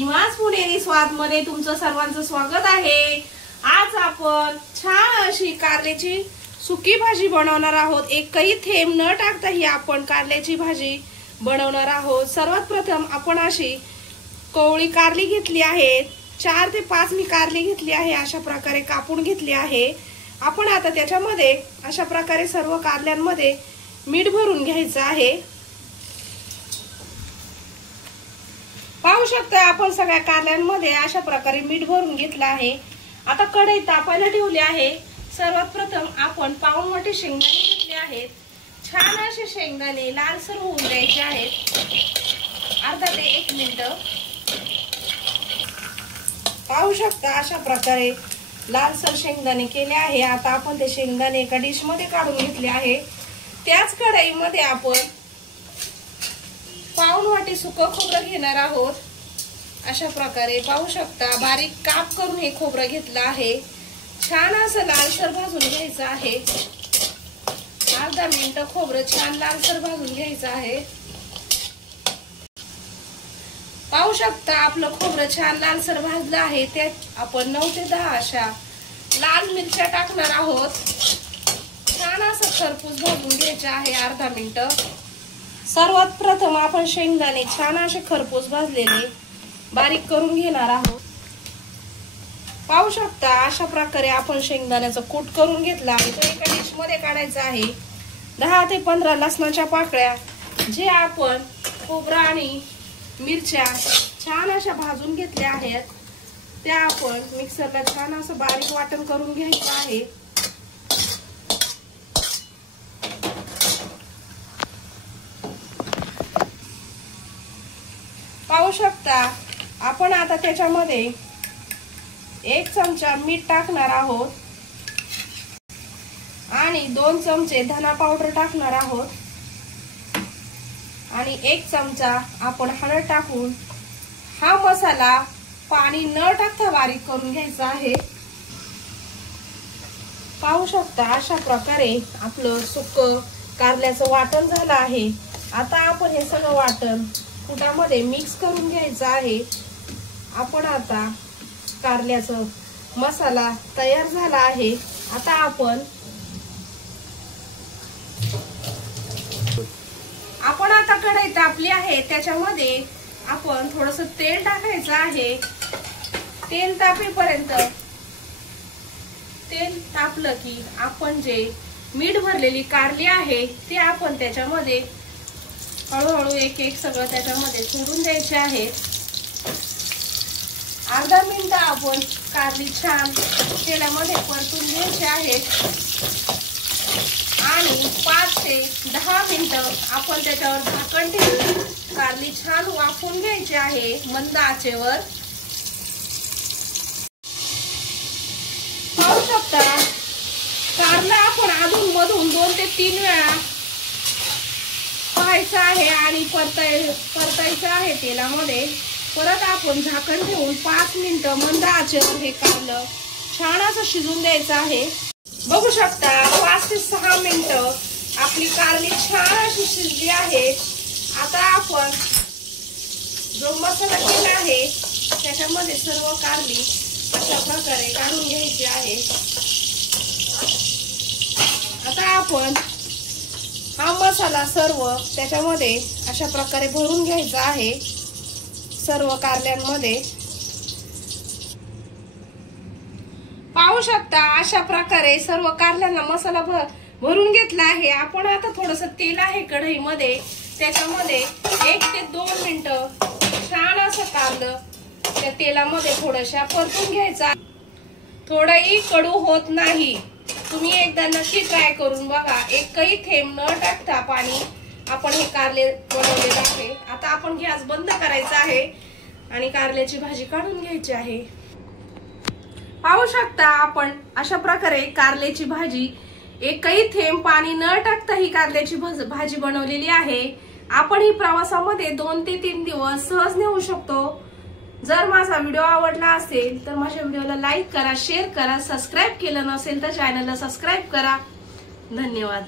सीमास पुणेरी स्वाद मध्ये तुमचं सर्वांचं स्वागत आहे। आज आपण छान अशी कारल्याची सुकी भाजी बनवणार आहोत। एकही थेंब न टाकता ही आपण कारल्याची भाजी बनवणार आहोत। सर्वात प्रथम आपण अशी कोवळी कारली घेतली आहे। 4 ते 5 मी कारली घेतली आहे। अशा प्रकारे कापून घेतली आहे। आपण आता त्याच्यामध्ये अशा प्रकारे सर्व कारल्यांमध्ये मीठ भरून घ्यायचं आहे। पाहू शकता आपण सगळ्या कारल्यांमध्ये अशा प्रकारे मीठ भरून घेतलं आहे। आता कढई तापायला ठेवली आहे। सर्वात प्रथम आपण पाऊण वाटी शेंगदाणे घेतले आहेत। छान असे शेंगदाणे लालसर होऊन द्यायचे आहेत। अर्धा ते 1 मिनिट पाहू शकता अशा प्रकारे लालसर शेंगदाणे केले आहे। आता आपण ते शेंगदाणे एका डिश मध्ये काढून घेतले आहे। त्याच कढईमध्ये आपण पाऊण वाटी सुकं खोबरं घेणार आहोत। अशा प्रकारे पाहू शकता बारीक काप करून हे खोबरं घेतलं आहे। छान असं लालसर भाजून घ्यायचं आहे। अर्धा मिनिट खोबरं छान लालसर भाजून घ्यायचं आहे। पाहू शकता आपलं खोबरं छान लालसर भाजलं आहे। त्यात आपण 9 ते 10 अशा लाल मिरच्या टाकणार आहोत। छान असं खरपूस भाजून घ्यायचे आहे अर्धा मिनिट। सर्वात प्रथम आपण शेंगदाणे छान असे खरपूस भाजलेले बारीक करून घेणार आहोत। पाहू शकता अशा प्रकारे आपण शेंगदाण्याचं कूट करून घेतला आहे। तो एका डिश मध्ये काढायचा आहे। 10 ते 15 लसणाच्या पाकळ्या जे आपण खोबरं आणि मिरच्या छान अशा भाजून घेतल्या आहेत त्या आपण मिक्सरला छान असं बारीक वाटण करून घ्यायचं आहे। पाहू शकता आपण आता त्याच्यामध्ये 1 चमचा मीठ टाकणार आहोत आणि 2 चमचे धना पावडर टाकणार आहोत आणि 1 चमचा आपण हळद टाकून हा मसाला पाणी न टाकता बारीक करून घ्यायचा आहे। पाहू शकता अशा प्रकारे आपलं सुकं कारल्याचं वाटण झालं आहे। आता आपण हे सगळं वाटण कुटामध्ये मिक्स करून घ्यायचं आहे। आपण आता कारल्याचा मसाला तयार झाला आहे। आता आपण आता कढई तापली आहे त्याच्यामध्ये आपण थोडंसं तेल टाकायचं आहे। तेल तापेपर्यंत तेल तापलं की आपण जे मीठ भरलेली कारली आहे ते आपण त्याच्यामध्ये हळूहळू एक सगळं त्याच्यामध्ये सोडून द्यायचे आहे। अर्धा मिनिट आपण कारली छान तेलामध्ये परतून घ्यायची आहे आणि 5 ते 10 मिनिटं आपण त्याच्यावर झाकण ठेवून कारली छान वाफवून घ्यायची आहे मंद आचेवर। पाहू शकता कारला आपण अधून मधून 2 ते 3 वेळा पाहायचं आहे आणि परतायचं आहे तेलामध्ये। परत आपण झाकण ठेवून 5 मिनिटं मंद आचेवर हे कारलं छान असं शिजून द्यायचं आहे। बघू शकता 5 ते 6 मिनिटं आपली कारली छान अशी शिजली आहे। आता आपण जो मसाला केला आहे त्याच्यामध्ये सर्व कारली अशा प्रकारे काढून घ्यायची आहे। आता आपण हा मसाला सर्व त्याच्यामध्ये अशा प्रकारे भरून घ्यायचा आहे सर्व कारल्यांमध्ये। पाहू शकता अशा प्रकारे सर्व कारल्यांना मसाला भरून घेतला आहे। आपण आता थोडंसं तेल आहे कढईमध्ये त्याच्यामध्ये 1 ते 2 मिनिटं छान असं कारलं त्या तेलामध्ये थोडंसं परतून घ्यायचा। थोडंही कडू होत नाही। तुम्ही एकदा नक्की ट्राय करून बघा। एकही थेंब न टाकता पाणी आपण हे कारले बनवलेले आहे। आता आपण गॅस बंद करायचा आहे आणि कारल्याची भाजी काढून घ्यायची आहे। पाहू शकता आपण अशा प्रकारे कारल्याची भाजी एकही थेंब पाणी न टाकता ही कारल्याची भाजी बनवलेली आहे। आपण ही प्रवासामध्ये 2 ते 3 दिवस सहज नेऊ शकतो। जर माझा व्हिडिओ आवडला असेल तर माझ्या व्हिडिओला लाईक करा, शेअर करा, सबस्क्राइब केलं नसेल तर चॅनलला सबस्क्राइब करा। धन्यवाद।